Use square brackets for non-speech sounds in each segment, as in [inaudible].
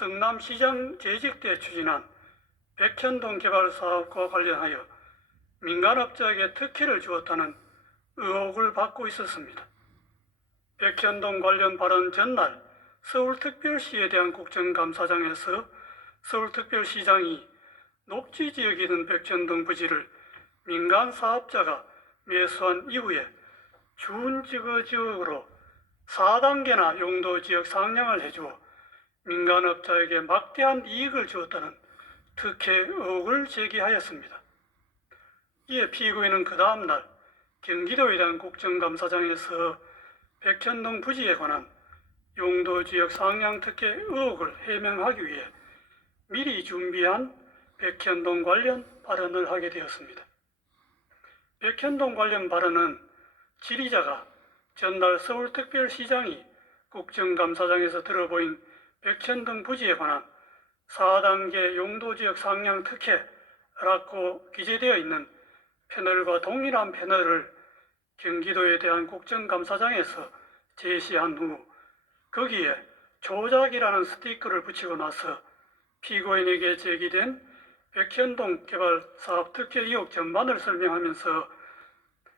성남시장 재직 때 추진한 백현동 개발 사업과 관련하여 민간업자에게 특혜를 주었다는 의혹을 받고 있었습니다. 백현동 관련 발언 전날 서울특별시에 대한 국정감사장에서 서울특별시장이 녹지 지역이 있는 백현동 부지를 민간 사업자가 매수한 이후에 준지구 지역으로 4단계나 용도 지역 상향을 해주어 민간업자에게 막대한 이익을 주었다는 특혜 의혹을 제기하였습니다. 이에 피고인은 그 다음날 경기도에 대한 국정감사장에서 백현동 부지에 관한 용도 지역 상향 특혜 의혹을 해명하기 위해 미리 준비한 백현동 관련 발언을 하게 되었습니다. 백현동 관련 발언은 지리자가 전날 서울특별시장이 국정감사장에서 들어보인 백현동 부지에 관한 4단계 용도지역 상향 특혜라고 기재되어 있는 패널과 동일한 패널을 경기도에 대한 국정감사장에서 제시한 후 거기에 조작이라는 스티커를 붙이고 나서 피고인에게 제기된 백현동 개발 사업 특혜 의혹 전반을 설명하면서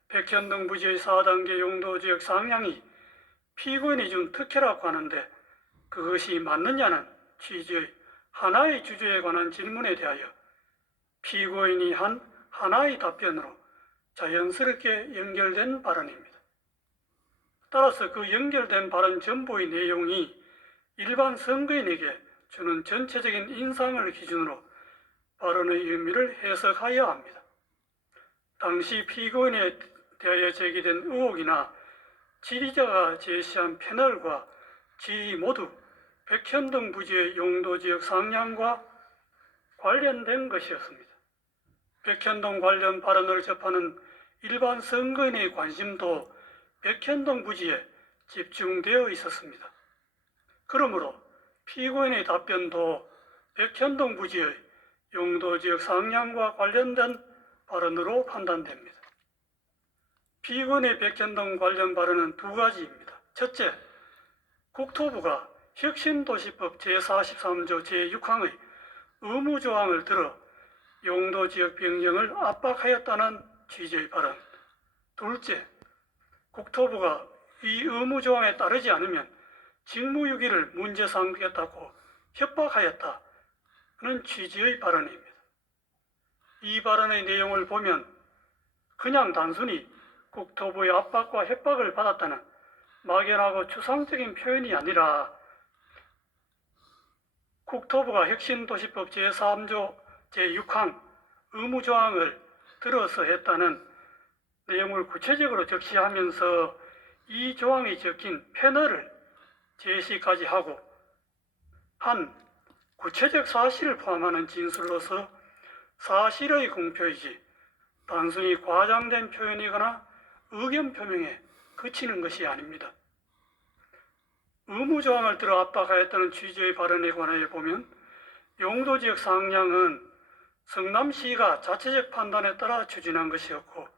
백현동 부지의 4단계 용도 지역 상향이 피고인이 준 특혜라고 하는데 그것이 맞느냐는 취지의 하나의 주제에 관한 질문에 대하여 피고인이 한 하나의 답변으로 자연스럽게 연결된 발언입니다. 따라서 그 연결된 발언 전부의 내용이 일반 선거인에게 주는 전체적인 인상을 기준으로 발언의 의미를 해석하여야 합니다. 당시 피고인에 대하여 제기된 의혹이나 지리자가 제시한 패널과 지리 모두 백현동 부지의 용도 지역 상향과 관련된 것이었습니다. 백현동 관련 발언을 접하는 일반 선거인의 관심도 백현동 부지에 집중되어 있었습니다. 그러므로 피고인의 답변도 백현동 부지의 용도 지역 상향과 관련된 발언으로 판단됩니다. 피고인의 백현동 관련 발언은 두 가지입니다. 첫째, 국토부가 혁신도시법 제43조 제6항의 의무조항을 들어 용도지역 변경을 압박하였다는 취지의 발언. 둘째, 국토부가 이 의무조항에 따르지 않으면 직무유기를 문제 삼겠다고 협박하였다는 취지의 발언입니다. 이 발언의 내용을 보면 그냥 단순히 국토부의 압박과 협박을 받았다는 막연하고 추상적인 표현이 아니라 국토부가 혁신도시법 제3조 제6항 의무조항을 들어서 했다는 내용을 구체적으로 적시하면서 이 조항이 적힌 패널을 제시까지 하고 한 구체적 사실을 포함하는 진술로서 사실의 공표이지 단순히 과장된 표현이거나 의견 표명에 그치는 것이 아닙니다. 의무조항을 들어 압박하였다는 취지의 발언에 관하여 보면 용도 지역 상향은 성남시가 자체적 판단에 따라 추진한 것이었고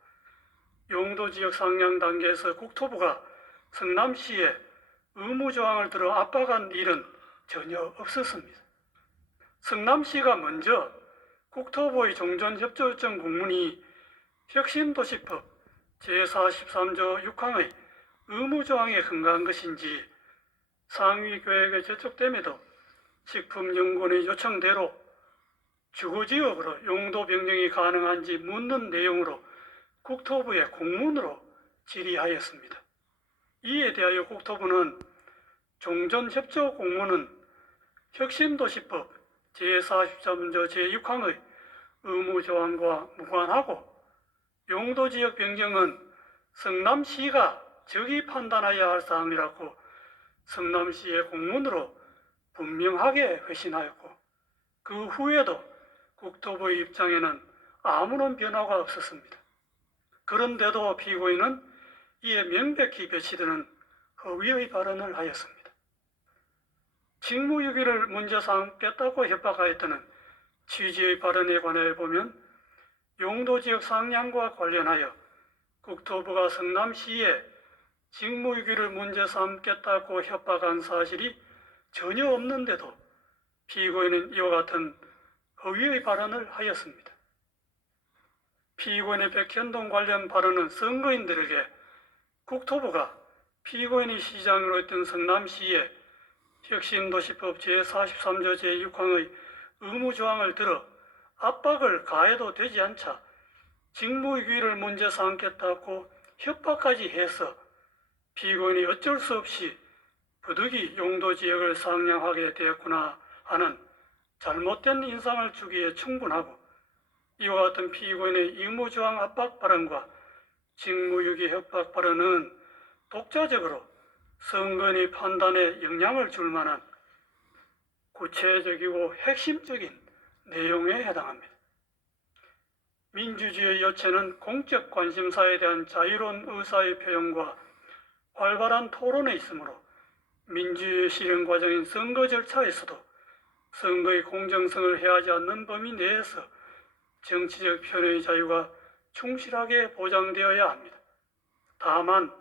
용도 지역 상향 단계에서 국토부가 성남시에 의무조항을 들어 압박한 일은 전혀 없었습니다. 성남시가 먼저 국토부의 종전협조 요청 공문이 혁신도시법 제43조 6항의 의무조항에 근거한 것인지 상위교획에 제촉됨에도 식품연구원의 요청대로 주거지역으로 용도 변경이 가능한지 묻는 내용으로 국토부에 공문으로 질의하였습니다. 이에 대하여 국토부는 종전협조 공문은 혁신도시법 제43조 제6항의 의무조항과 무관하고 용도지역 변경은 성남시가 적이 판단하여야 할 사항이라고 성남시의 공문으로 분명하게 회신하였고 그 후에도 국토부의 입장에는 아무런 변화가 없었습니다. 그런데도 피고인은 이에 명백히 배치되는 허위의 발언을 하였습니다. 직무유기를 문제 삼겠다고 협박하였다는 취지의 발언에 관해 보면 용도지역 상향과 관련하여 국토부가 성남시에 직무유기를 문제 삼겠다고 협박한 사실이 전혀 없는데도 피고인은 이와 같은 허위의 발언을 하였습니다. 피고인의 백현동 관련 발언은 선거인들에게 국토부가 피고인이 시장으로 있던 성남시에 혁신도시법 제43조 제6항의 의무조항을 들어 압박을 가해도 되지 않자 직무유기를 문제 삼겠다고 협박까지 해서 피고인이 어쩔 수 없이 부득이 용도 지역을 상향하게 되었구나 하는 잘못된 인상을 주기에 충분하고 이와 같은 피고인의 의무조항 압박 발언과 직무유기 협박 발언은 독자적으로 선거인의 판단에 영향을 줄 만한 구체적이고 핵심적인 내용에 해당합니다. 민주주의 여체는 공적 관심사에 대한 자유로운 의사의 표현과 활발한 토론에 있으므로 민주주의 실현 과정인 선거 절차에서도 선거의 공정성을 해하지 않는 범위 내에서 정치적 표현의 자유가 충실하게 보장되어야 합니다. 다만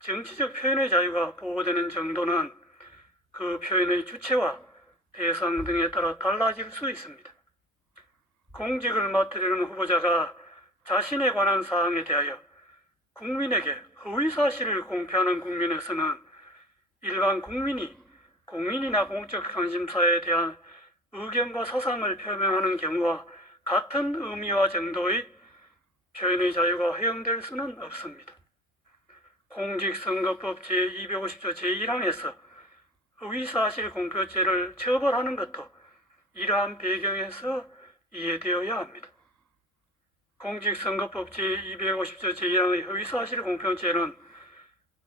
정치적 표현의 자유가 보호되는 정도는 그 표현의 주체와 대상 등에 따라 달라질 수 있습니다. 공직을 맡으려는 후보자가 자신에 관한 사항에 대하여 국민에게 허위 사실을 공표하는 국면에서는 일반 국민이 공인이나 공적 관심사에 대한 의견과 사상을 표명하는 경우와 같은 의미와 정도의 표현의 자유가 허용될 수는 없습니다. 공직선거법 제250조 제1항에서 허위사실 공표죄를 처벌하는 것도 이러한 배경에서 이해되어야 합니다. 공직선거법 제250조 제1항의 허위사실 공표죄는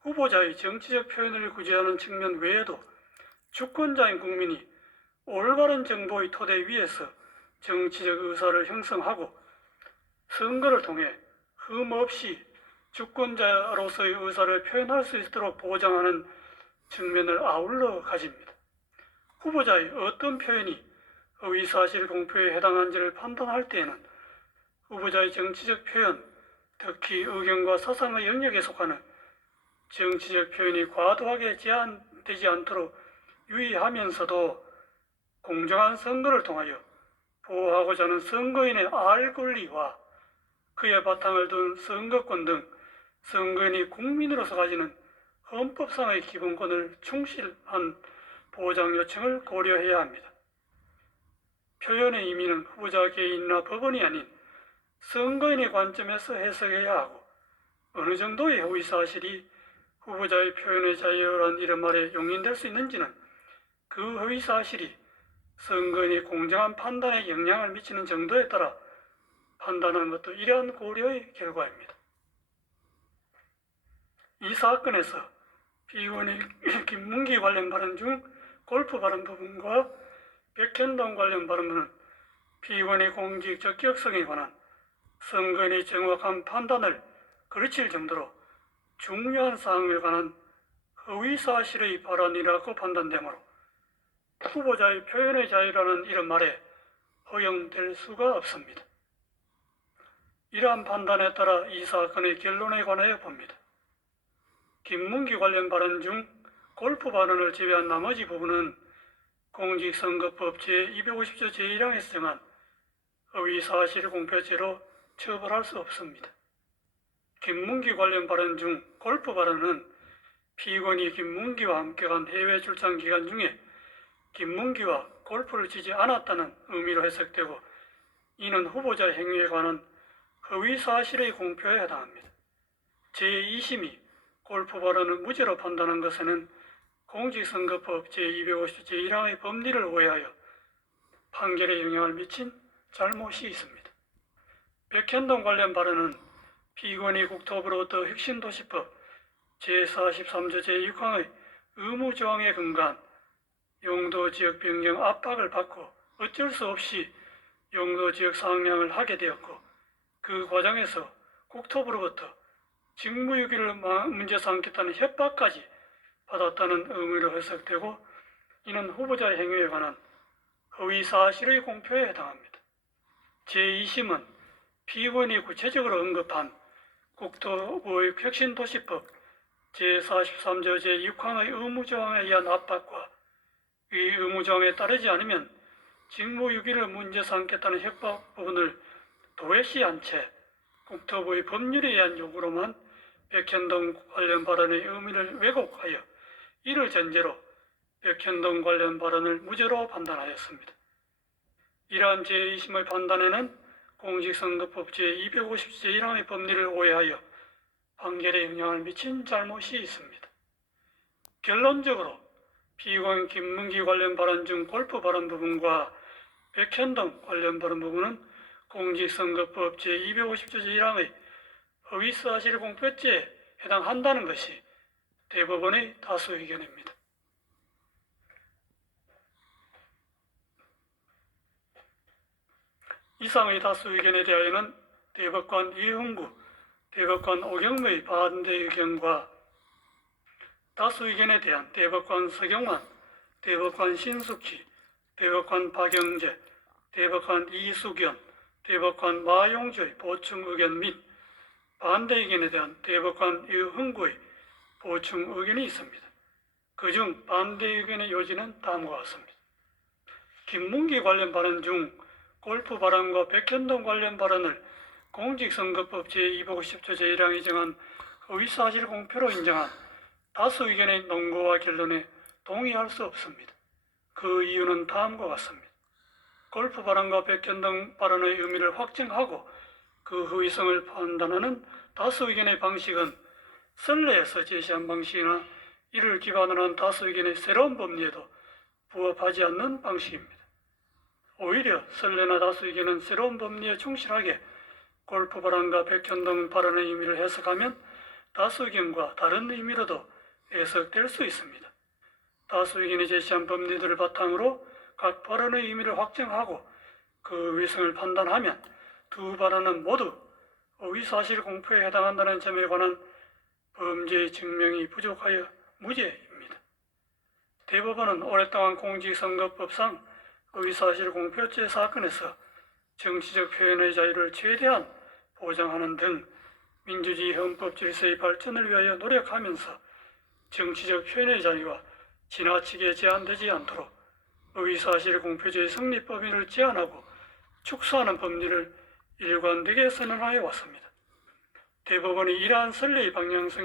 후보자의 정치적 표현을 구제하는 측면 외에도 주권자인 국민이 올바른 정보의 토대 위에서 정치적 의사를 형성하고 선거를 통해 흠 없이 주권자로서의 의사를 표현할 수 있도록 보장하는 측면을 아울러 가집니다. 후보자의 어떤 표현이 의사실 공표에 해당한지를 판단할 때에는 후보자의 정치적 표현, 특히 의견과 사상의 영역에 속하는 정치적 표현이 과도하게 제한되지 않도록 유의하면서도 공정한 선거를 통하여 보호하고자 하는 선거인의 알 권리와 그의 바탕을 둔 선거권 등 선거인이 국민으로서 가지는 헌법상의 기본권을 충실한 보장 요청을 고려해야 합니다. 표현의 의미는 후보자 개인이나 법원이 아닌 선거인의 관점에서 해석해야 하고 어느 정도의 허위 사실이 후보자의 표현의 자유란 이런 말에 용인될 수 있는지는 그 허위 사실이 선거인의 공정한 판단에 영향을 미치는 정도에 따라 판단하는 것도 이러한 고려의 결과입니다. 이 사건에서 피의원이 [laughs] 김문기 관련 발언 중 골프 발언 부분과 백현동 관련 발언은 피의원의 공직 적격성에 관한 선거인의 정확한 판단을 거르칠 정도로 중요한 사항에 관한 허위 사실의 발언이라고 판단되므로 후보자의 표현의 자유라는 이런 말에 허용될 수가 없습니다. 이러한 판단에 따라 이 사건의 결론에 관하여 봅니다. 김문기 관련 발언 중 골프 발언을 제외한 나머지 부분은 공직선거법 제250조 제1항에서 정한 허위 사실 공표죄로 처벌할 수 없습니다. 김문기 관련 발언 중 골프 발언은 피의원이 김문기와 함께 간 해외 출장 기간 중에 김문기와 골프를 치지 않았다는 의미로 해석되고 이는 후보자 행위에 관한 허위 사실의 공표에 해당합니다. 제2심이 골프 발언을 무죄로 판단한 것에는 공직선거법 제250 제1항의 법리를 오해하여 판결에 영향을 미친 잘못이 있습니다. 백현동 관련 발언은 피의원이 국토부로부터 혁신도시법 제43조 제6항의 의무조항에 근거한 용도지역 변경 압박을 받고 어쩔 수 없이 용도지역 상향을 하게 되었고 그 과정에서 국토부로부터 직무유기를 문제 삼겠다는 협박까지 받았다는 의미로 해석되고 이는 후보자의 행위에 관한 허위 사실의 공표에 해당합니다. 제2심은 피의원이 구체적으로 언급한 국토부의 혁신도시법 제43조 제6항의 의무조항에 의한 압박과 이 의무조항에 따르지 않으면 직무유기를 문제 삼겠다는 협박 부분을 도외시한 채 국토부의 법률에 의한 요구로만 백현동 관련 발언의 의미를 왜곡하여 이를 전제로 백현동 관련 발언을 무죄로 판단하였습니다. 이러한 제2심의 판단에는 공직선거법 제250조 제1항의 법리를 오해하여 판결에 영향을 미친 잘못이 있습니다. 결론적으로 피고인 김문기 관련 발언 중 골프 발언 부분과 백현동 관련 발언 부분은 공직선거법 제250조 제1항의 허위사실 공표죄에 해당한다는 것이 대법원의 다수 의견입니다. 이상의 다수 의견에 대하여는 대법관 이흥구, 대법관 오경의 반대 의견과 다수 의견에 대한 대법관 서경환, 대법관 신숙희, 대법관 박영재, 대법관 이수견, 대법관 마용주의 보충 의견 및 반대 의견에 대한 대법관 유흥구의 보충 의견이 있습니다. 그중 반대 의견의 요지는 다음과 같습니다. 김문기 관련 발언 중 골프 발언과 백현동 관련 발언을 공직선거법 제250조 제1항이 정한 허위사실 공표로 인정한 다수 의견의 논거와 결론에 동의할 수 없습니다. 그 이유는 다음과 같습니다. 골프 발언과 백현동 발언의 의미를 확정하고 그 허위성을 판단하는 다수 의견의 방식은 선례에서 제시한 방식이나 이를 기반으로 한 다수 의견의 새로운 법리에도 부합하지 않는 방식입니다. 오히려 선례나 다수 의견은 새로운 법리에 충실하게 골프 발언과 백현동 발언의 의미를 해석하면 다수 의견과 다른 의미로도 해석될 수 있습니다. 다수 의견이 제시한 법리들을 바탕으로 각 발언의 의미를 확정하고 그 위성을 판단하면 두 발언은 모두 의사실 공표에 해당한다는 점에 관한 범죄 증명이 부족하여 무죄입니다. 대법원은 오랫동안 공직선거법상 의사실 공표죄 사건에서 정치적 표현의 자유를 최대한 보장하는 등 민주주의 헌법 질서의 발전을 위하여 노력하면서 정치적 표현의 자유가 지나치게 제한되지 않도록 의사실 공표죄의 성립 범위를 제한하고 축소하는 법리를 일관되게 선언하여 왔습니다. 대법원이 이러한 선례의 방향성